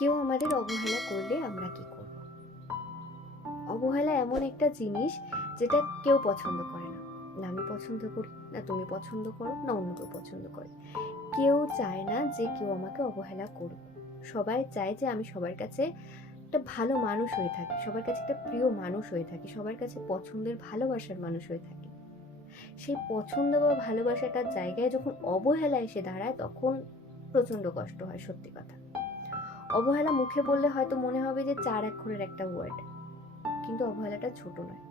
কেউ আমাদের অবহেলা করলে আমরা কি করব? অবহেলা এমন একটা জিনিস যেটা কেউ পছন্দ করে না। না, আমি পছন্দ করি, না তুমি পছন্দ করো, না অন্য কেউ পছন্দ করে। কেউ চায় না যে কেউ আমাকে অবহেলা করুক। সবাই চায় যে আমি সবার কাছে একটা ভালো মানুষ হয়ে থাকি, সবার কাছে একটা প্রিয় মানুষ হয়ে থাকি, সবার কাছে পছন্দের ভালোবাসার মানুষ হয়ে থাকি। সেই পছন্দ বা ভালোবাসাটার জায়গায় যখন অবহেলা এসে দাঁড়ায়, তখন প্রচণ্ড কষ্ট হয়, সত্যি কথা। অবহেলা মুখে বললে হয়তো মনে হবে যে চার অক্ষরের একটা ওয়ার্ড কিন্তু অবহেলাটা ছোট নয়।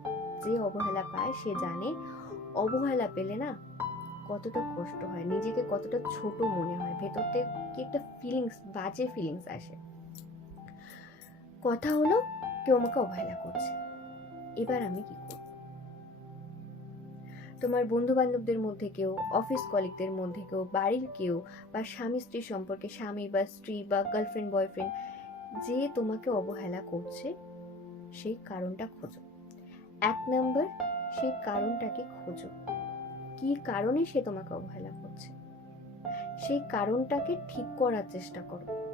যে অবহেলা পায়, সে জানে অবহেলা পেলে না কতটা কষ্ট হয়, নিজেকে কতটা ছোট মনে হয়, ভেতর থেকে কি একটা ফিলিংস বাজে ফিলিংস আসে। কথা হলো, কেউ আমাকে অবহেলা করছে। এবার আমি কি করব? তোমার বন্ধু বান্ধবদের মধ্যে কেউ অফিস কলিগদের মধ্যে কেউ, বাড়ির কেউ বা স্বামী স্ত্রী সম্পর্কে স্বামী বা স্ত্রী বা গার্লফ্রেন্ড বয়ফ্রেন্ড যে তোমাকে অবহেলা করছে, সেই কারণটা খোঁজো। এক নম্বর সেই কারণটাকে খোঁজো। কি কারণে সে তোমাকে অবহেলা করছে? সেই কারণটাকে ঠিক করার চেষ্টা করো।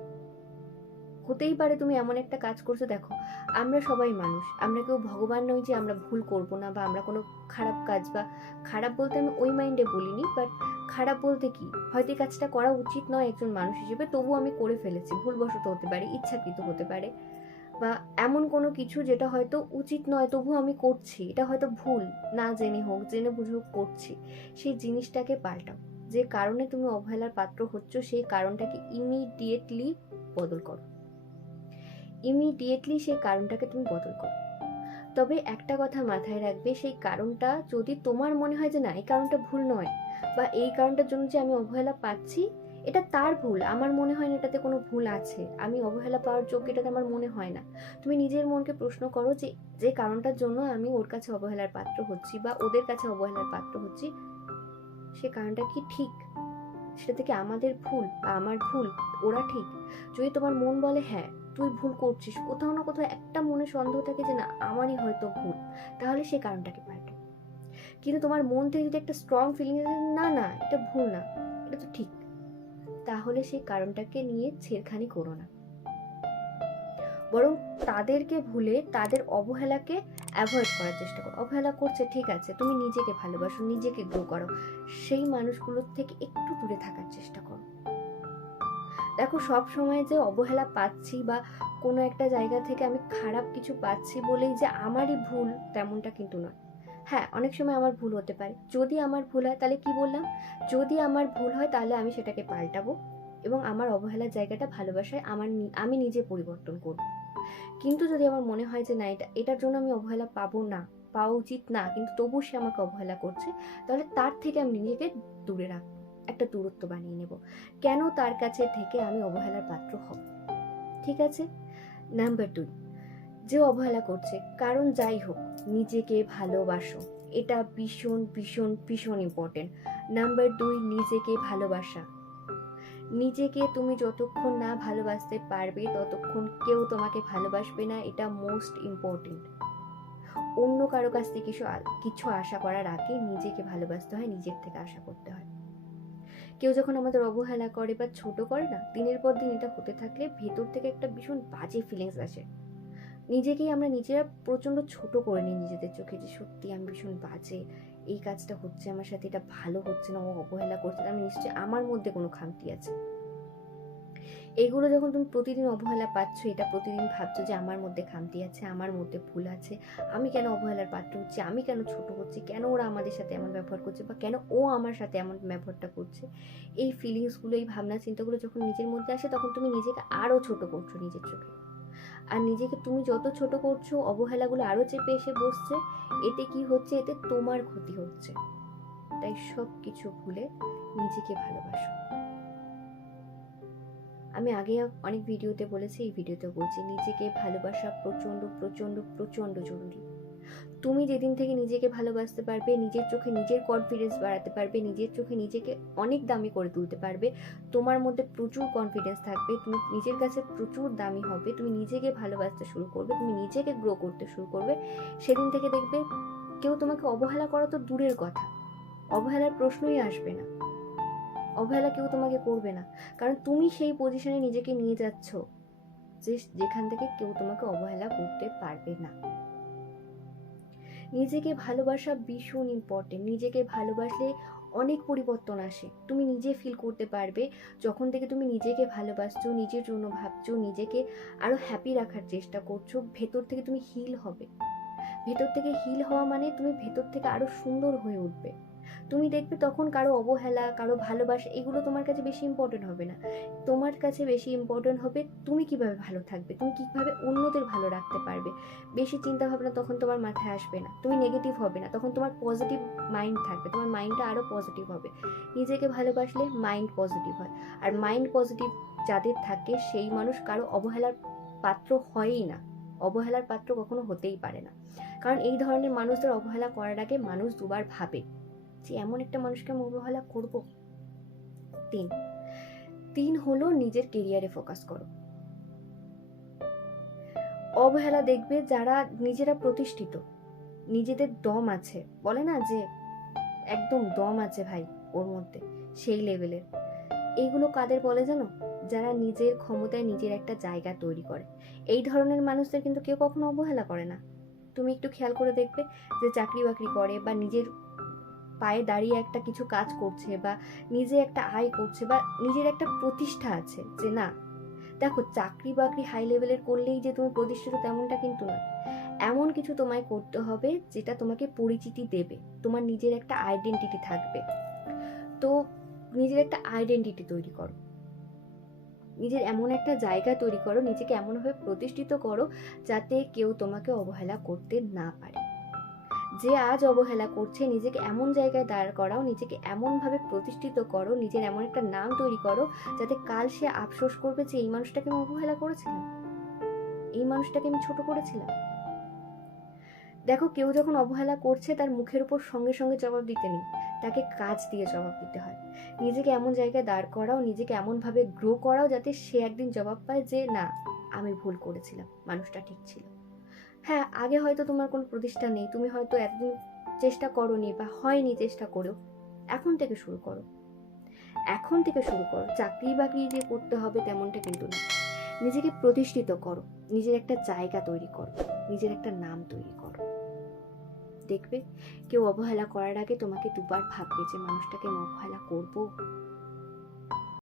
হতেই পারে তুমি এমন একটা কাজ করছ, দেখো, আমরা সবাই মানুষ। আমরা কেউ ভগবান নই যে আমরা ভুল করব না বা আমরা কোনো খারাপ কাজ বা খারাপ বলতে আমি ওই মাইন্ডে বলিনি বাট খারাপ বলতে কি? হয়তো এই কাজটা করা উচিত নয় একজন মানুষ হিসেবে তবু আমি করে ফেলেছি, ভুলবশত হতে পারে, ইচ্ছাকৃত হতে পারে। বা এমন কোনো কিছু যেটা হয়তো উচিত নয় তবু আমি করছি, এটা হয়তো ভুল, না জেনে হোক, জেনে বুঝে হোক করছি, সেই জিনিসটাকে পাল্টাও। যে কারণে তুমি অবহেলার পাত্র হচ্ছ, সেই কারণটাকে ইমিডিয়েটলি বদল করো। ইমিডিয়েটলি সেই কারণটাকে তুমি বদল করো। তবে একটা কথা মাথায় রাখবে, সেই কারণটা যদি তোমার মনে হয় যে না, এই কারণটা ভুল নয় বা এই কারণটার জন্য যে আমি অবহেলা পাচ্ছি, এটা তার ভুল। আমার মনে হয় না এটাতে কোনো ভুল আছে। আমি অবহেলা পাওয়ার যোগ্য এটাতে আমার মনে হয় না। তুমি নিজের মনকে প্রশ্ন করো যে যে কারণটার জন্য আমি ওর কাছে অবহেলার পাত্র হচ্ছি বা ওদের কাছে অবহেলার পাত্র হচ্ছি, সে কারণটা কি ঠিক? সেটা থেকে আমাদের ভুল বা আমার ভুল, ওরা ঠিক? যদি তোমার মন বলে হ্যাঁ তুই ভুল করছিস। কোথাও না কোথাও একটা মনে সন্দেহ থাকে যে, না, আমারই হয়তো ভুল। তাহলে সে কারণটাকে পাল্টো। কিন্তু তোমার মন থেকে যদি একটা স্ট্রং ফিলিং না না, এটা ভুল না, এটা তো ঠিক। তাহলে সেই কারণটাকে নিয়ে ছেড়খানি করো না। বরং তাদেরকে ভুলে তাদের অবহেলাকে অ্যাভয়েড করার চেষ্টা করো। অবহেলা করছে, ঠিক আছে, তুমি নিজেকে ভালোবাসো, নিজেকে গ্রো করো। সেই মানুষগুলোর থেকে একটু দূরে থাকার চেষ্টা করো। দেখো, সব সময় যে অবহেলা পাচ্ছি বা কোনো একটা জায়গা থেকে আমি খারাপ কিছু পাচ্ছি বলেই যে আমারই ভুল তেমনটা কিন্তু নয়। হ্যাঁ অনেক সময় আমার ভুল হতে পারে। যদি আমার ভুল হয়, তাহলে কি বললাম? যদি আমার ভুল হয়, তাহলে আমি সেটাকে পাল্টাবো এবং আমার অবহেলার জায়গাটা ভালোবাসায় আমার আমি নিজে পরিবর্তন করব। কিন্তু যদি আমার মনে হয় যে না, এটা, এটার জন্য আমি অবহেলা পাবো না, পাওয়া উচিত না, কিন্তু তবু সে আমাকে অবহেলা করছে, তাহলে তার থেকে আমি নিজেকে দূরে রাখব। একটা দূরত্ব বানিয়ে নেব। কেন তার কাছে থেকে আমি অবহেলার পাত্র হব? ঠিক আছে? নাম্বার দুই যে অবহেলা করছে, কারণ যাই হোক, নিজেকে ভালোবাসো। এটা ভীষণ ভীষণ ভীষণ ইম্পর্টেন্ট নাম্বার দুই, নিজেকে ভালোবাসা। নিজেকে তুমি যতক্ষণ না ভালোবাসতে পারবে, ততক্ষণ কেউ তোমাকে ভালোবাসবে না। এটা মোস্ট ইম্পর্টেন্ট অন্য কারও কাছ থেকে কিছু কিছু আশা করার আগে নিজেকে ভালোবাসতে হয়, নিজের থেকে আশা করতে হয়। কেউ যখন আমাদের অবহেলা করে বা ছোট করে না, দিনের পর দিন এটা হতে থাকলে ভেতর থেকে একটা ভীষণ বাজে ফিলিংস আসে। নিজেকেই আমরা নিজেরা প্রচণ্ড ছোট করে নিই নিজেদের চোখে যে, সত্যি আমি ভীষণ বাজে, এই কাজটা হচ্ছে আমার সাথে, এটা ভালো হচ্ছে না, ও অবহেলা করছে আমি নিশ্চয়ই আমার মধ্যে কোনো খামতি আছে। এইগুলো যখন তুমি প্রতিদিন অবহেলা পাচ্ছ, এটা প্রতিদিন ভাবছ যে আমার মধ্যে খামতি আছে, আমার মধ্যে ভুল আছে, আমি কেন অবহেলার পাত্র হচ্ছি, আমি কেন ছোট হচ্ছি, কেন ওরা আমাদের সাথে এমন ব্যবহার করছে বা কেন ও আমার সাথে এমন ব্যবহারটা করছে, এই ফিলিংসগুলো এই ভাবনা চিন্তাগুলো যখন নিজের মধ্যে আসে, তখন তুমি নিজেকে আরও ছোট করছ নিজের চোখে। আর নিজেকে তুমি যত ছোট করছ, অবহেলাগুলো আরও চেপে এসে বসছে, এতে কি হচ্ছে? এতে তোমার ক্ষতি হচ্ছে। তাই সব কিছু ভুলে নিজেকে ভালোবাসো। আমি আগে অনেক ভিডিওতে বলেছি, এই ভিডিওতে বলছি নিজেকে ভালোবাসা প্রচণ্ড প্রচণ্ড প্রচণ্ড জরুরি। তুমি যেদিন থেকে নিজেকে ভালোবাসতে পারবে, নিজের চোখে নিজের কনফিডেন্স বাড়াতে পারবে, নিজের চোখে নিজেকে অনেক দামি করে তুলতে পারবে, তোমার মধ্যে প্রচুর কনফিডেন্স থাকবে, তুমি নিজের কাছে প্রচুর দামি হবে, তুমি নিজেকে ভালোবাসতে শুরু করবে, তুমি নিজেকে গ্রো করতে শুরু করবে, সেদিন থেকে দেখবে কেউ তোমাকে অবহেলা করা তো দূরের কথা। অবহেলার প্রশ্নই আসবে না। অবহেলা কেউ তোমাকে করবে না। কারণ তুমি সেই পজিশনে নিজেকে নিয়ে যাচ্ছ, যে যেখান থেকে কেউ তোমাকে অবহেলা করতে পারবে না। নিজেকে ভালোবাসা ভীষণ ইম্পর্টেন্ট নিজেকে ভালোবাসলে অনেক পরিবর্তন আসে। তুমি নিজে ফিল করতে পারবে, যখন থেকে তুমি নিজেকে ভালোবাসছো, নিজের জন্য ভাবছ, নিজেকে আরও হ্যাপি রাখার চেষ্টা করছ, ভেতর থেকে তুমি হিল হবে। ভেতর থেকে হিল হওয়া মানে তুমি ভেতর থেকে আরও সুন্দর হয়ে উঠবে। তুমি দেখবে তখন কারও অবহেলা, কারও ভালোবাসা এগুলো তোমার কাছে বেশি ইম্পর্টেন্ট হবে না। তোমার কাছে বেশি ইম্পর্টেন্ট হবে তুমি কীভাবে ভালো থাকবে, তুমি কীভাবে অন্যদের ভালো রাখতে পারবে। বেশি চিন্তা ভাবনা তখন তোমার মাথায় আসবে না। তুমি নেগেটিভ হবে না। তখন তোমার পজিটিভ মাইন্ড থাকবে। তোমার মাইন্ডটা আরও পজিটিভ হবে। নিজেকে ভালোবাসলে মাইন্ড পজিটিভ হয়। আর মাইন্ড পজিটিভ যাদের থাকে সেই মানুষ কারও অবহেলার পাত্র হয়ই না। অবহেলার পাত্র কখনো হতেই পারে না। কারণ এই ধরনের মানুষদের অবহেলা করার আগে মানুষ দুবার ভাবে। যে এমন একটা মানুষকে আমি অবহেলা করব। তিন। তিন হলো নিজের কেরিয়ারে ফোকাস করো। অবহেলা দেখবে যারা নিজেরা প্রতিষ্ঠিত, নিজেদের দম আছে। বলে না যে একদম দম আছে ভাই ওর মধ্যে, সেই লেভেলের এইগুলো কাদের বলে জানো? যারা নিজের ক্ষমতায় নিজের একটা জায়গা তৈরি করে। এই ধরনের মানুষদের কিন্তু কেউ কখনো অবহেলা করে না। তুমি একটু খেয়াল করে দেখবে যে চাকরি বাকরি করে বা নিজের পায়ে দাঁড়িয়ে একটা কিছু কাজ করছে বা নিজে একটা আয় করছে বা নিজের একটা প্রতিষ্ঠা আছে যে না, দেখো চাকরি বাকরি হাই লেভেলের করলেই যে তুমি প্রতিষ্ঠিত তেমনটা কিন্তু না এমন কিছু তোমায় করতে হবে যেটা তোমাকে পরিচিতি দেবে, তোমার নিজের একটা আইডেন্টিটি থাকবে। তো নিজের একটা আইডেন্টিটি তৈরি করো। নিজের এমন একটা জায়গা তৈরি করো, নিজেকে এমনভাবে প্রতিষ্ঠিত করো যাতে কেউ তোমাকে অবহেলা করতে না পারে। যে আজ অবহেলা করছে, নিজেকে এমন জায়গায় দাঁড় করাও, নিজেকে এমনভাবে প্রতিষ্ঠিত করো, নিজের এমন একটা নাম তৈরি করো, যাতে কাল সে আফসোস করবে যে এই মানুষটাকে আমি অবহেলা করেছিলাম। এই মানুষটাকে আমি ছোট করেছিলাম। দেখো, কেউ যখন অবহেলা করছে, তার মুখের উপর সঙ্গে সঙ্গে জবাব দিতে নেই। তাকে কাজ দিয়ে জবাব দিতে হয়। নিজেকে এমন জায়গায় দাঁড় করাও, নিজেকে এমনভাবে গ্রো করাও, যাতে সে একদিন জবাব পায় যে, না, আমি ভুল করেছিলাম। মানুষটা ঠিক ছিল। হ্যাঁ আগে হয়তো তোমার কোনো প্রতিষ্ঠা নেই। তুমি হয়তো একদিন চেষ্টা করনি বা হয়নি চেষ্টা করো এখন থেকে শুরু করো। এখন থেকে শুরু করো। চাকরি বাকরি যে করতে হবে তেমনটা কিন্তু না। নিজেকে প্রতিষ্ঠিত করো। নিজের একটা জায়গা তৈরি করো। নিজের একটা নাম তৈরি করো। দেখবে কেউ অবহেলা করার আগে তোমাকে দুবার ভাববে যে মানুষটাকে আমি অবহেলা করব।